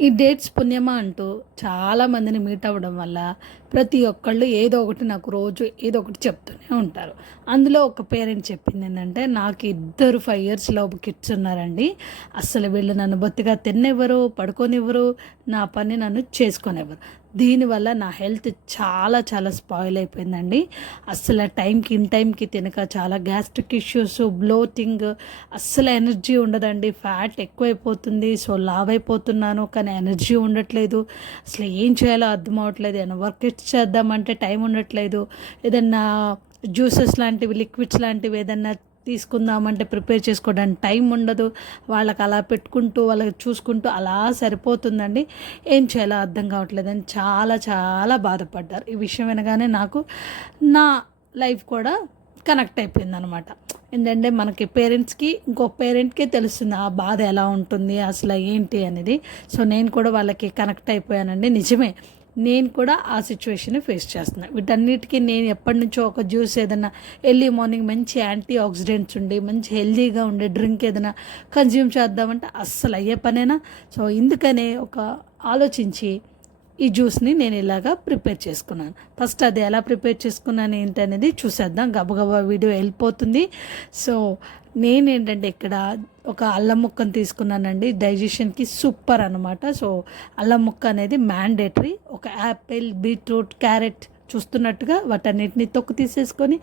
ఈ డేట్స్ పుణ్యమా అంటూ చాలా మందిని మీట్ అవ్వడం వల్ల ప్రతి ఒక్కళ్ళు ఏదో ఒకటి నాకు రోజు ఏదో ఒకటి చెప్తూనే ఉంటారు. అందులో ఒక పేరెంట్ చెప్పింది ఏంటంటే నాకు ఇద్దరు ఫైవ్ ఇయర్స్ లోపు కిడ్స్ ఉన్నారండి. అస్సలు వీళ్ళు నన్ను బొత్తిగా తిన్నెవ్వరు పడుకోనివ్వరు నా పని నన్ను చేసుకొనివ్వరు. దీనివల్ల నా హెల్త్ చాలా చాలా స్పాయిల్ అయిపోయిందండి. అస్సలు టైంకి ఇన్ టైంకి తినక చాలా గ్యాస్ట్రిక్ ఇష్యూస్ బ్లోటింగ్ అస్సలు ఎనర్జీ ఉండదండి. ఫ్యాట్ ఎక్కువైపోతుంది సో లావ్ అయిపోతున్నాను కానీ ఎనర్జీ ఉండట్లేదు. అసలు ఏం చేయాలో అర్థం అవ్వట్లేదు. ఏమైనా వర్క్ చేద్దామంటే టైం ఉండట్లేదు. ఏదన్నా జ్యూసెస్ లాంటివి లిక్విడ్స్ లాంటివి ఏదన్నా తీసుకుందామంటే ప్రిపేర్ చేసుకోవడానికి టైం ఉండదు. వాళ్ళకి అలా పెట్టుకుంటూ వాళ్ళకి చూసుకుంటూ అలా సరిపోతుందండి. ఏం చేయాలో అర్థం కావట్లేదని చాలా చాలా బాధపడ్డారు. ఈ విషయం వినగానే నాకు నా లైఫ్ కూడా కనెక్ట్ అయిపోయింది అనమాట ఏంటంటే మనకి పేరెంట్స్కి ఇంకో పేరెంట్కే తెలుస్తుంది ఆ బాధ ఎలా ఉంటుంది అసలు ఏంటి అనేది. సో నేను కూడా వాళ్ళకి కనెక్ట్ అయిపోయానండి. నిజమే నేను కూడా ఆ సిచ్యువేషన్ ఫేస్ చేస్తున్నాను వీటన్నిటికీ నేను ఎప్పటి నుంచో ఒక జ్యూస్ ఏదైనా ఎర్లీ మార్నింగ్ మంచి యాంటీ ఆక్సిడెంట్స్ ఉండి మంచి హెల్దీగా ఉండే డ్రింక్ ఏదైనా కన్జ్యూమ్ చేద్దామంటే అస్సలు అయ్యే పనేనా? సో ఇందుకనే ఒక ఆలోచించి ఈ జ్యూస్ని నేను ఇలాగా ప్రిపేర్ చేసుకున్నాను. ఫస్ట్ అది ఎలా ప్రిపేర్ చేసుకున్నాను ఏంటనేది చూసేద్దాం. గబగబా వీడియో వెళ్ళిపోతుంది. సో నేనేంటంటే ఇక్కడ ఒక అల్లం ముక్కను తీసుకున్నానండి. డైజెషన్కి సూపర్ అనమాట సో అల్లం ముక్క అనేది మ్యాండేటరీ. ఒక యాపిల్ బీట్రూట్ క్యారెట్ చూస్తున్నట్టుగా వాటన్నిటిని తొక్కు తీసేసుకొని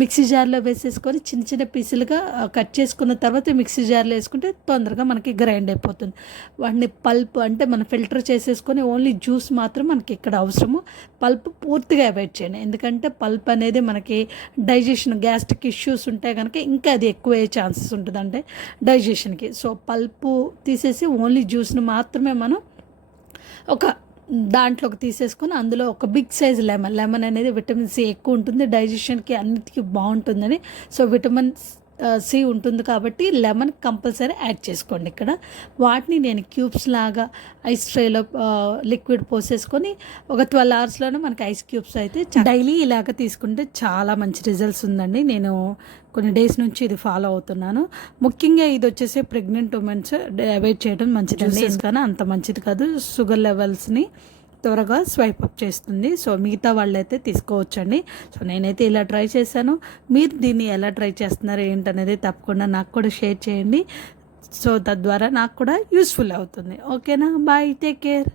మిక్సీ జార్లో వేసేసుకొని చిన్న చిన్న పీసులుగా కట్ చేసుకున్న తర్వాత మిక్సీ జార్లో వేసుకుంటే తొందరగా మనకి గ్రైండ్ అయిపోతుంది. వాటిని పల్ప్ అంటే మనం ఫిల్టర్ చేసేసుకొని ఓన్లీ జ్యూస్ మాత్రం మనకి ఇక్కడ అవసరము. పల్ప్ పూర్తిగా అవాయిడ్ చేయండి. ఎందుకంటే పల్ప్ అనేది మనకి డైజెషన్ గ్యాస్ట్రిక్ ఇష్యూస్ ఉంటాయి కనుక ఇంకా అది ఎక్కువ అయ్యే ఛాన్సెస్ ఉంటుంది అంటే డైజెషన్కి. సో పల్పు తీసేసి ఓన్లీ జ్యూస్ని మాత్రమే మనం ఒక దాంట్లోకి తీసేసుకొని అందులో ఒక బిగ్ సైజ్ లెమన్. లెమన్ అనేది విటమిన్ సి ఎక్కువ ఉంటుంది. డైజెషన్కి అన్నిటికీ బాగుంటుందని. సో విటమిన్ సి ఉంటుంది కాబట్టి లెమన్ కంపల్సరీ యాడ్ చేసుకోండి ఇక్కడ. వాటిని నేను క్యూబ్స్ లాగా ఐస్ ట్రేలో లిక్విడ్ పోసేసుకొని ఒక ట్వెల్వ్ అవర్స్లోనే మనకి ఐస్ క్యూబ్స్ అయితే డైలీ ఇలాగ తీసుకుంటే చాలా మంచి రిజల్ట్స్ ఉందండి. నేను కొన్ని డేస్ నుంచి ఇది ఫాలో అవుతున్నాను. ముఖ్యంగా ఇది వచ్చేసి ప్రెగ్నెంట్ ఉమెన్స్ అవాయిడ్ చేయడం మంచిది కానీ అంత మంచిది కాదు. షుగర్ లెవెల్స్ని త్వరగా స్వైప్ అప్ చేస్తుంది. సో మిగతా వాళ్ళైతే తీసుకోవచ్చండి. సో నేనైతే ఇలా ట్రై చేశాను. మీరు దీన్ని ఎలా ట్రై చేస్తున్నారు ఏంటనేది తప్పకుండా నాకు కూడా షేర్ చేయండి. సో తద్వారా నాకు కూడా యూస్ఫుల్ అవుతుంది. ఓకేనా? బాయ్. Take care.